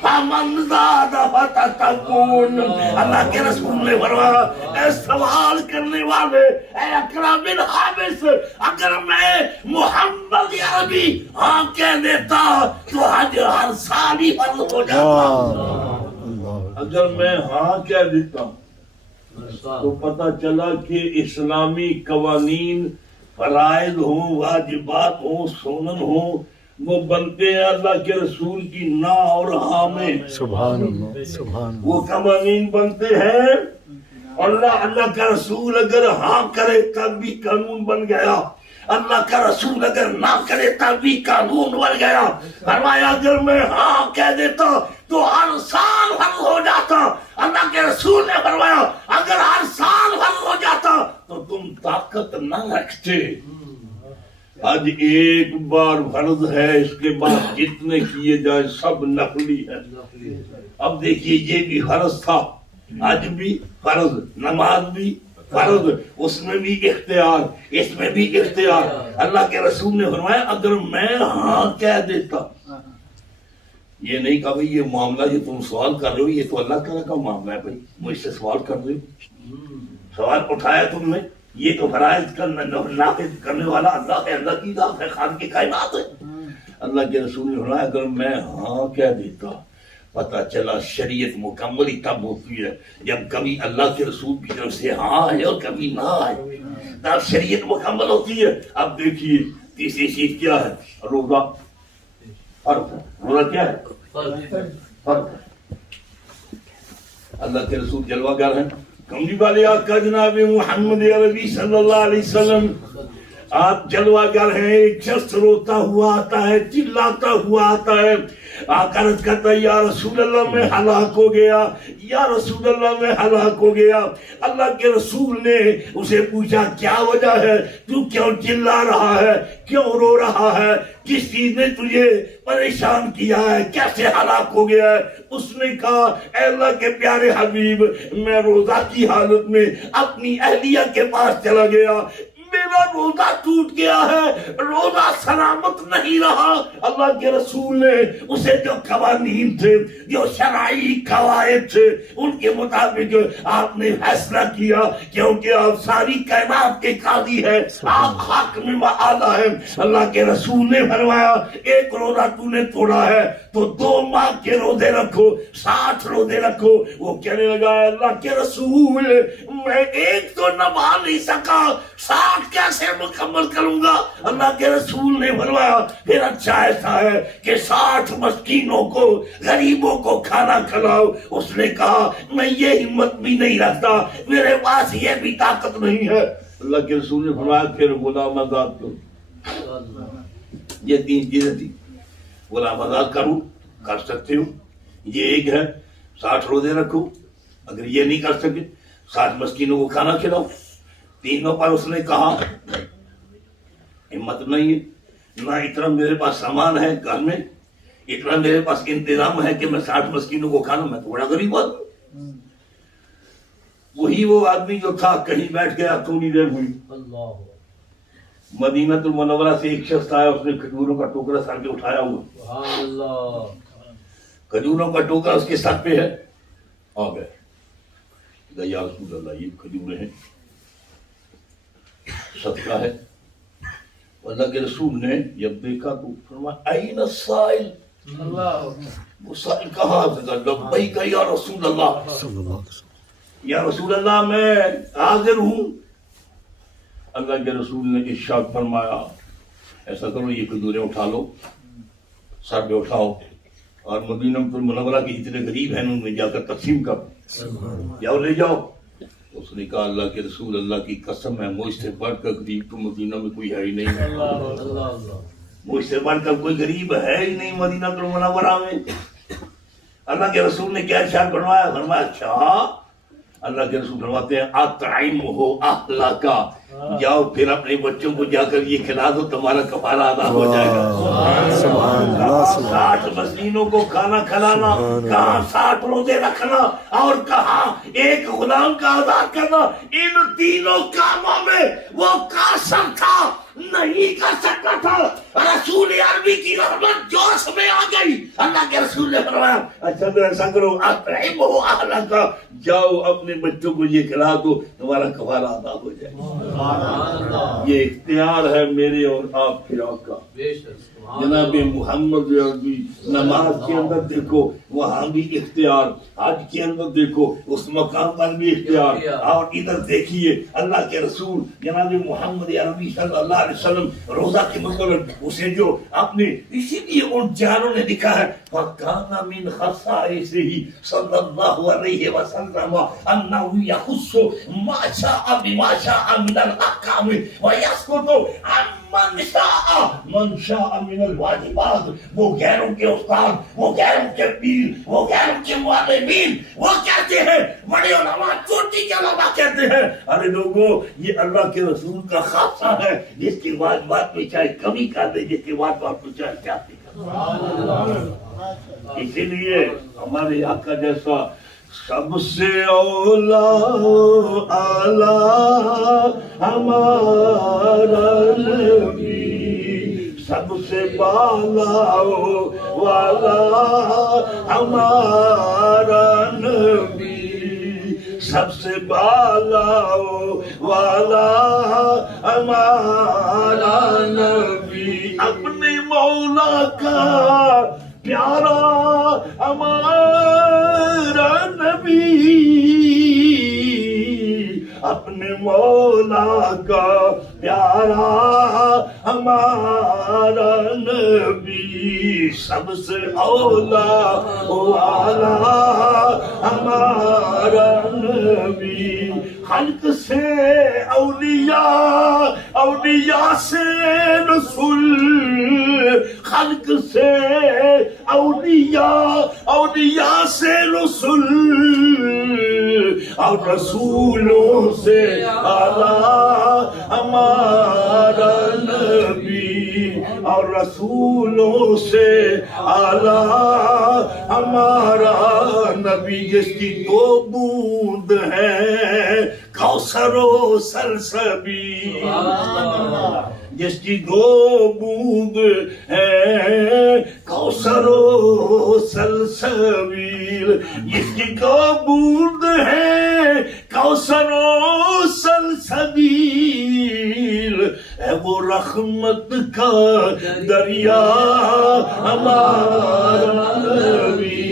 فمن زاد فتتقون۔ اللہ کے رسول نے فرمایا، اے سوال کرنے والے، اے اقرع بن حابس، اگر میں محمد عربی ہاں کہہ دیتا تو حج ہر سال ہی فرض ہو جاتا۔ اگر میں ہاں کہہ دیتا تو پتہ چلا کہ اسلامی قوانین، فرائض ہوں، واجبات ہوں، سنن ہوں، وہ بنتے ہیں اللہ کے رسول کی نا اور ہاں میں۔ سبحان اللہ، سبحان اللہ۔ وہ قوانین بنتے ہیں، اللہ کا رسول اگر ہاں کرے تب بھی قانون بن گیا، اللہ کا رسول اگر نہ کرے تب بھی قانون بن گیا۔ فرمایا اگر میں ہاں کہہ دیتا تو ہر سال فرض ہو جاتا۔ اللہ کے رسول نے فرمایا اگر ہر سال فرض ہو جاتا تو تم طاقت نہ رکھتے۔ آج ایک بار فرض ہے، اس کے بعد جتنے کیے جائیں سب نفلی ہے۔ اب دیکھیے یہ بھی فرض تھا، حج بھی فرض، نماز بھی فرض، اس میں بھی اختیار، اس میں بھی اختیار۔ اللہ کے رسول نے فرمایا اگر میں ہاں کہہ دیتا، یہ نہیں کہا بھئی یہ معاملہ جو تم سوال کر رہے ہو یہ تو اللہ تعالیٰ کا معاملہ ہے، بھئی مجھ سے سوال کر رہے ہو، سوال اٹھایا تم نے، یہ تو فرائض نافذ کرنے والا اللہ ہے، اللہ کی ذات ہے، خالق کی کائنات ہے۔ اللہ کے رسول نے فرمایا اگر میں ہاں کہہ دیتا، پتہ چلا شریعت مکمل ہی تب ہوتی ہے جب کبھی اللہ کے رسول کی طرف سے ہاں ہے اور کبھی نہ ہے، تب شریعت مکمل ہوتی ہے۔ اب دیکھیے تیسری چیز کیا ہے؟ روزہ۔ فرض ہے. روزہ کیا ہے؟ فرض ہے. اللہ کے رسول جلوہ گر ہیں. کملی والے آقا جناب محمد عربی صلی اللہ علیہ وسلم آپ جلوہ گر ہیں. ایک شخص روتا ہوا آتا ہے, چلاتا ہوا آتا ہے. آقا عرض کرتا ہے یا رسول اللہ میں ہلاک ہو گیا, یا رسول اللہ میں ہلاک ہو گیا. اللہ کے رسول نے اسے پوچھا کیا وجہ ہے, تو کیوں چلا رہا ہے, کیوں رو رہا ہے, کس چیز نے تجھے پریشان کیا ہے, کیسے ہلاک ہو گیا ہے؟ اس نے کہا اے اللہ کے پیارے حبیب, میں روزہ کی حالت میں اپنی اہلیہ کے پاس چلا گیا, میرا روزہ ٹوٹ گیا ہے, روزہ سلامت نہیں رہا. اللہ کے رسول نے اسے جو قوانین تھے, جو شرعی قواعد تھے, ان کے مطابق آپ نے فیصلہ کیا, کیونکہ آپ ساری کائنات کے قاضی ہیں, آپ حاکم اعلیٰ ہیں. اللہ کے رسول نے فرمایا ایک روزہ تو نے توڑا ہے تو 2 ماہ کے روزے رکھو, 60 روزے رکھو. وہ کہنے لگا اللہ کے رسول میں ایک تو نبھا نہیں سکا, 60 کیسے مکمل کروں گا؟ اللہ کے رسول نے فرمایا پھر اچھا ایسا ہے کہ 60 مسکینوں کو, غریبوں کو کھانا کھلاؤ. اس نے کہا میں یہ ہمت بھی نہیں رکھتا, میرے پاس یہ بھی طاقت نہیں ہے. اللہ کے رسول نے فرمایا پھر غلام آزاد کرو. یہ 3 چیزیں تھی. غلام آزاد کرو, کر سکتے ہو. یہ ایک ہے 60 روزے رکھو, اگر یہ نہیں کر سکے 60 مسکینوں کو کھانا کھلاؤ. تینوں پر اس نے کہا ہمت نہیں ہے, نہ اتنا میرے پاس سامان ہے گھر میں, اتنا میرے پاس انتظام ہے کہ میں 60 مسکینوں کو کھانا, میں تو بڑا غریب آدمی. وہی وہ آدمی جو تھا کہیں بیٹھ گیا, تھوڑی دیر ہوئی, مدینہ المنورہ سے ایک شخص آیا, اس نے کھجوروں کا ٹوکرا سر پہ اٹھایا ہوا, کھجوروں کا ٹوکرا اس کے سر پہ ہے. آ گئے یا رسول اللہ یہ کھجوریں ہیں, صدقہ ہے. اللہ کے رسول نے جب دیکھا تو فرمایا این السائل, وہ سائل کہاں سے؟ لبیک یا رسول اللہ, یا رسول اللہ میں حاضر ہوں. اللہ کے رسول نے ارشاد فرمایا ایسا کرو یہ کھجوریں اٹھا لو, سر پہ اٹھاؤ, اور مدینہ المنورہ کے جتنے غریب ہیں ان میں جا کر تقسیم کرو, جاؤ لے جاؤ. اس نے کہا اللہ کے رسول اللہ کی قسم ہے مجھ سے بڑھ کر غریب تو مدینہ میں کوئی ہے ہی نہیں, مجھ سے بڑھ کر کوئی غریب ہے ہی نہیں مدینہ المنورہ میں. اللہ کے رسول نے کیا ارشاد فرمایا؟ فرمایا اچھا. اللہ کے رسول فرماتے ہیں اطعمہ اہلک, جاؤ پھر اپنے بچوں کو جا کر یہ کھلا دو, تمہارا کفارہ ادا ہو جائے گا. 60 مسکینوں کو کھانا کھلانا, کہاں 60 روزے رکھنا, اور کہاں ایک غلام کا آزاد کرنا, ان تینوں کاموں میں وہ قاصر تھا, نہیں کر سکتا تھا. رسول عربی کی رحمت جوش میں آ گئی. اللہ کے رسول نے فرمایا اچھا تو ایسا کرو اطعمہ اہلک, جاؤ اپنے بچوں کو یہ کھلا دو, تمہارا کفارہ ادا ہو جائے گا. یہ اختیار ہے میرے اور آپ کے آقا جناب محمد عربی. نماز کے اندر دیکھو وہاں بھی اختیار, حج کے اندر دیکھو اس مقام پر بھی اختیار, اور ادھر دیکھیے اللہ کے رسول جناب محمد عربی صلی اللہ علیہ وسلم روزہ کے مطلب اسے جو اپنے, اسی لیے ان جانوں نے لکھا ہے فَكَانَ مِنْ خَصَائِصِهِ صلی اللہ علیہ وسلم أَنَّهُ يَخُصُّ مَا شَاءَ بِمَا شَاءَ مِنَ الْأَحْكَامِ وَيَسْقُطُ عَمَّنْ شَاءَ مَنْ شَاءَ مِنَ الْوَاجِبَاتِ. وہ غیروں کے استاد, وہ غیروں کے پیر, وہ غیروں کے معلمین, وہ کہتے ہیں بڑے علماء چوٹی کے علماء کہتے ہیں ارے لوگوں یہ اللہ کے رسول کا خاصہ ہے, جس کی واجبات میں چاہے کمی کر دے, جس کی واجبات میں چاہے کیا. اسی لیے ہمارے آقا جیسا سب سے اولا اعلی ہمارا نبی, سب سے بالا والا ہمارا نبی, سب سے بالا والا ہمارا نبی, اپنے مولا کا پیارا ہمارا نبی, اپنے مولا کا پیارا ہمارا نبی، سب سے اولا والا ہمارا نبی، خلق سے اولیاء، اولیاء سے رسول، خلق سے اولیاء، اولیاء سے رسول، اور رسولوں سے اعلیٰ ہمارا نبی، اور رسولوں سے اعلیٰ ہمارا نبی، جس کی دو بوند ہے کوثر و سلسبیل، جس کی دو بوند ہے کوثر و سلسبیل، جس کی دو بوند ہے کوثر و سلسبیل، ہے وہ رحمت کا دریا ہمارا نبی،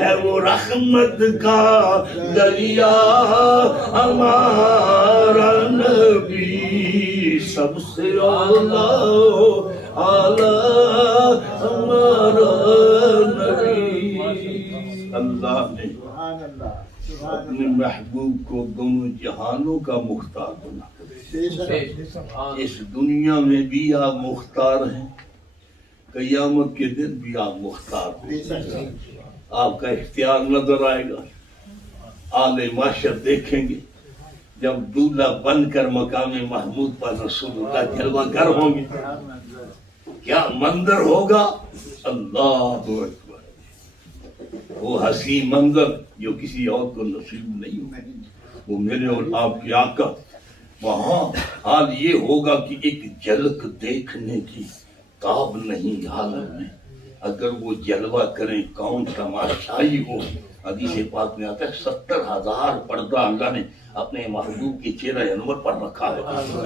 ہے وہ رحمت کا دریا ہمارا نبی، سب سے اعلیٰ ہمارا نبی۔ اللہ نے اپنے محبوب کو دونوں جہانوں کا مختار بنا، اس دنیا میں بھی آپ مختار ہیں، قیامت کے دن بھی آپ مختار ہیں، آپ کا اختیار نظر آئے گا۔ آل معاشر دیکھیں گے جب دولہا بن کر مقام محمود پر رسول اللہ جلوہ گر ہوں گے، کیا منظر ہوگا، اللہ اکبر، وہ حسین منظر جو کسی اور کو نصیب نہیں ہوگا، وہ میرے اور آپ کے آقا، وہاں حال یہ ہوگا کہ ایک جھلک دیکھنے کی تاب نہیں عالم میں، اگر وہ جلوہ کریں کون تماشائی ہو۔ حدیث پاک میں آتا ہے 70,000 پردہ اللہ نے اپنے محبوب کے چہرہ انور پر رکھا ہے،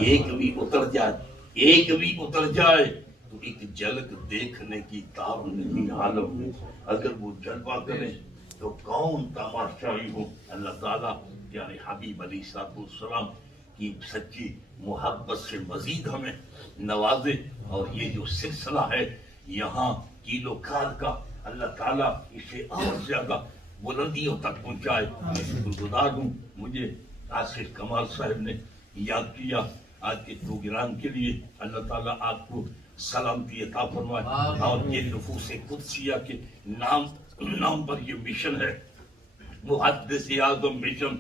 ایک بھی اتر جائے، ایک بھی اتر جائے تو ایک جھلک دیکھنے کی تاب نہیں عالم میں، اگر وہ جلوہ کریں تو کون تماشائی ہو۔ اللہ تعالیٰ پیارے حبیب علیہ السلام کی سچی محبت سے مزید ہمیں نوازے، اور یہ جو سلسلہ ہے یہاں کیلو کال کا، اللہ تعالیٰ اسے اور زیادہ بلندیوں تک پہنچائے۔ شکر گزار ہوں، مجھے آصف کمال صاحب نے یاد کیا آج کے پروگرام کے لیے، اللہ تعالیٰ آپ کو سلامتی عطا فرمائے، اور یہ نفوس قدسیہ کے نام پر یہ مشن ہے، محدث اعظم مشن،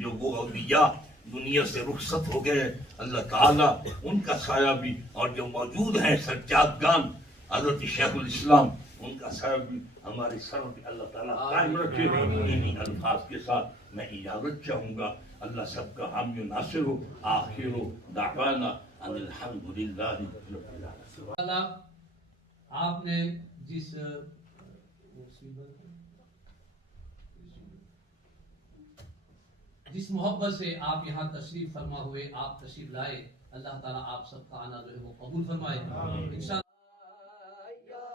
جو وہ اولیاء دنیا سے رخصت ہو گئے، اللہ تعالیٰ ان کا سایہ بھی، اور جو موجود ہیں سجادگان حضرت شیخ الاسلام، ان کا سایہ بھی ہمارے سروں پہ اللہ تعالیٰ قائم رکھے۔ انہی الفاظ کے ساتھ میں اجازت چاہوں گا، اللہ سب کا حامی و ناصر ہو، آخر دعوانا ان الحمدللہ رب العالمین۔ آپ نے جس محبت سے آپ یہاں تشریف فرما ہوئے، آپ تشریف لائے، اللہ تعالیٰ آپ سب کا آنا جو ہے وہ قبول فرمائے انشاءاللہ۔ یا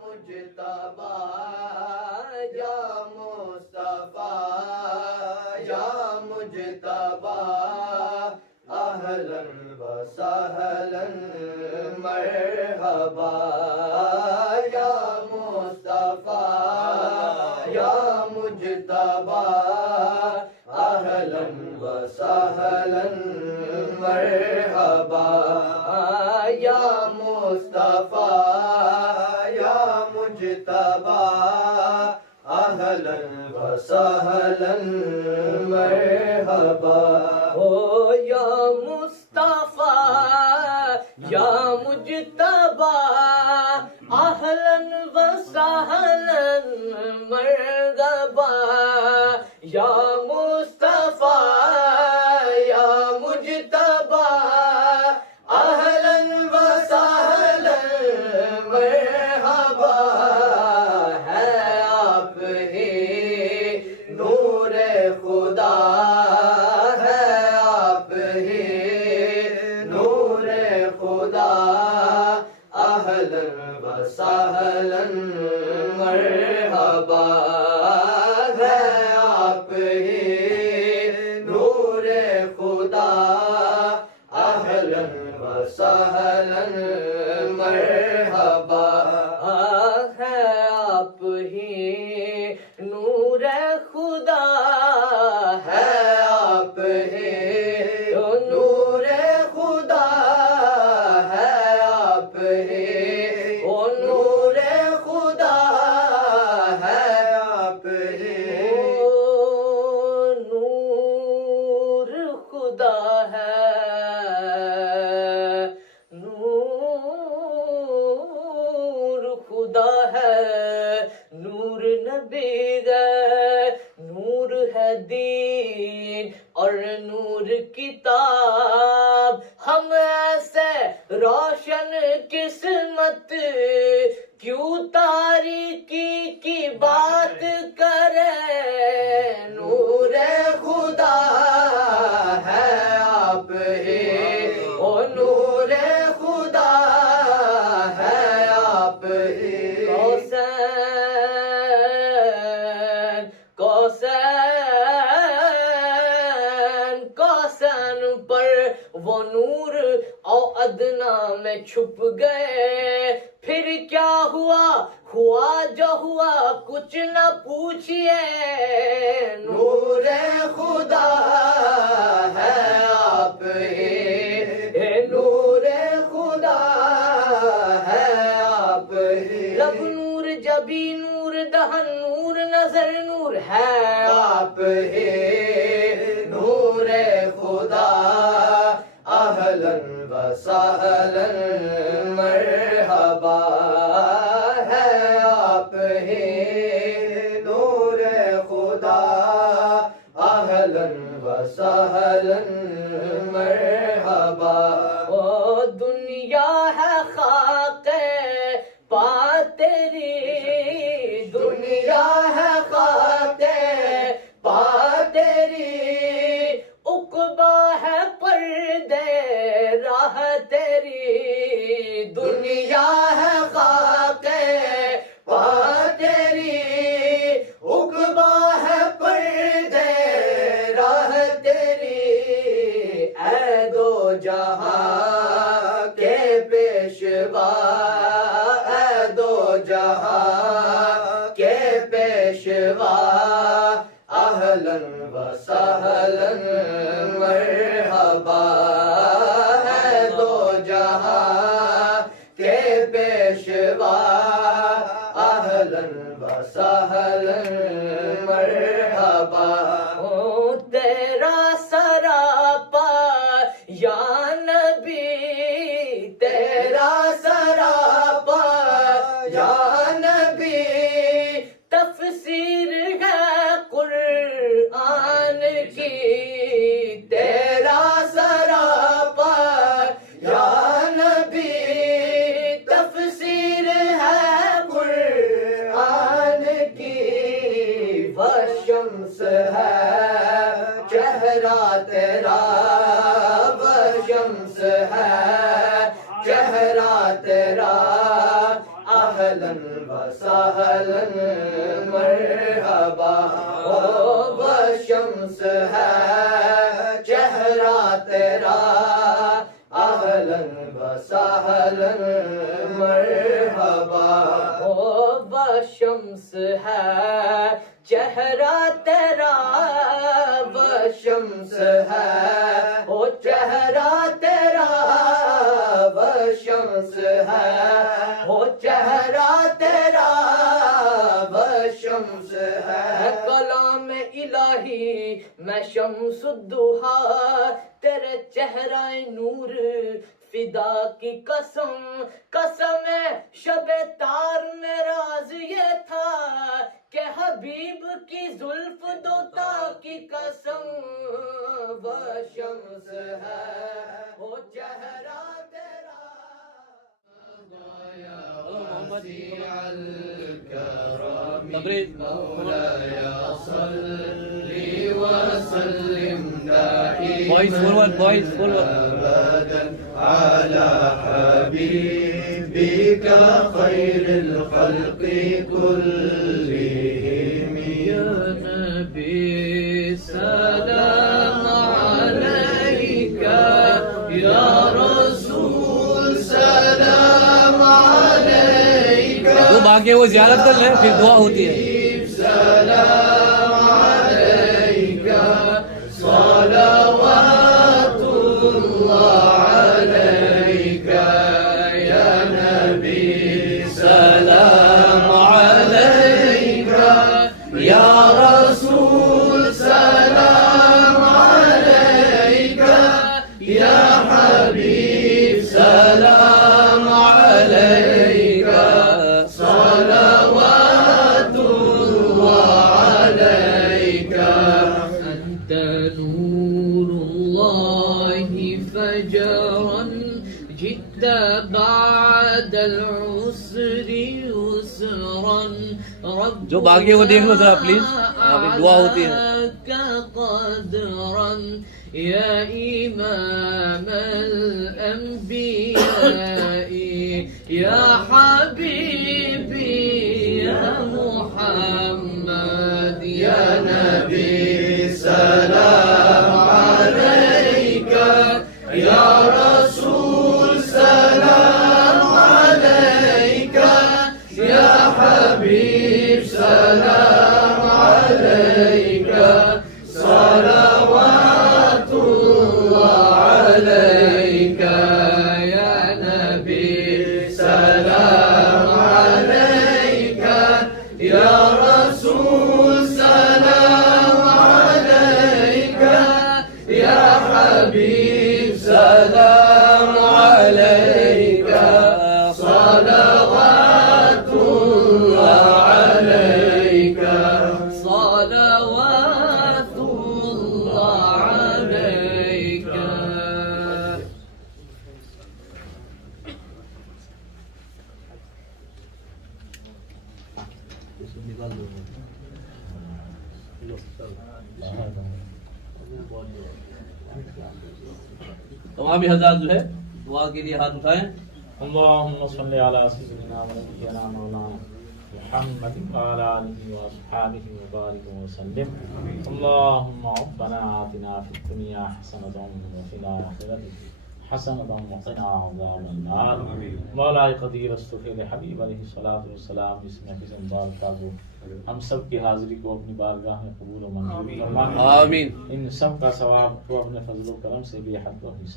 مجتبی یا مصطفی یا مجتبی، اہلا و سہلا مرحبا، یا مصطفی یا مجتبی، اہلا و سہلا مرحبا، یا مصطفی یا مجتبی، اہلا و سہلا مرحبا، او یا مصطفی یا مجتبی، اہلا و سہلا مرحبا، یا مصطفی یا مجتبی، اہلا و سہلا مرحبا، ہے آپ ہی نور خدا، ہے آپ ہی نور خدا، اہلا و سہلا مرحبا، ہے آپ ہی نور وسهلا مرحبا ہے آپ ہی نور خدا ہے آپ ہی نور خدا ہے آپ ہی او نور خدا ہے آپ ہی نور خدا ہے نور خدا ہے نور نبی ہے نور ہے دین اور نور کتاب ہم ایسے روشن قسمت کیوں تاریکی کی بات کریں نور خدا ہے آپ ہی او نور خدا ہے آپ ہی کوسین پر وہ نور او ادنا میں چھپ گئے پھر کیا ہوا ہوا جو ہوا کچھ نہ پوچھئے نور خدا ہے آپ ہی نور خدا ہے آپ ہی لب نور جبی نور دہن نور نظر نور ہے آپ ہی نور خدا اہلا وسہلا مرحبا ہے آپ ہی نور خدا اہلا وسہلا مرحبا او دنیا ہے خاک پا تیری دنیا ہے خاک پا تیری عقبہ ہے پردے راہ تیری دنیا ہے خاک پا تیری عقبہ ہے پردے راہ تیری اے دو جہاں کے پیشوا اے دو جہاں کے پیشوا اہلا وسہلا مرحبا ہے دو جہاں کے پیشوا اہلا وسہلا مرحبا او تیرا سراپا یا نبی تیرا سراپا یا نبی تفسیر ہے قرآن کی تیرا سراپا یا نبی تفسیر ہے قرآن کی وہ شمس ہے چہرہ تیرا وہ شمس ہے چہرہ تیرا اہلا وسہلا مرحبا او وہ شمس ہے چہرہ تیرا اہلا وسہلا مرحبا او وہ شمس ہے چہرہ تیرا وہ شمس ہے او چہرہ تیرا وہ شمس ہے او چہرہ تیرا وہ شمس ہے کلام الہی میں شمس الضحا تیرے چہرہ نور فدا کی قسم قسم شب تار میں راز یہ تھا کہ حبیب کی زلف دوتا کی قسم وہ شمس ہے وہ چہرہ تیرا تبریز بوائز فورورڈ على حبيبك خير الخلق كلهم يا نبي سلام عليك يا رسول آگے وہ زیارت کر لیں پھر دعا ہوتی ہے. سلام عليك صلوات الله عليك يا نبي سلام عليك يا رسول سلام عليك يا حبيب سلام عليك صلوات الله عليك أنت نور الله فجرا جئت بعد العسر يسرا جو باقی ہے وہ دیکھ لو ذرا پلیز. دعا ہوتی ہے. قدرا يا إمام الأنبياء يا حبيبي يا محمد يا نبي سلام عليك يا رسول سلام عليك يا حبيب سلام عليك صلوات الله عليك يا نبي سلام عليك يا رسول سلام عليك يا حبيب سلام عليك صلوات الله عليك صلوات الله عليك. تمام حضرات جو ہے دعا کے لیے ہاتھ اٹھائیں. اللهم صل على سيدنا ونبينا مولانا محمد وعلى آله وأصحابه وبارك وسلم. اللهم ربنا آتنا في الدنيا حسنة وفي الآخرة حسنة وقنا عذاب النار. مولا قدیر استغفر حبیب علیہ الصلوۃ والسلام اس محفل مبارک کو ہم سب کی حاضری کو اپنی بارگاہ میں قبول و منظور فرما. آمین. ان سب کا ثواب تو اپنے فضل و کرم سے بے حد و حساب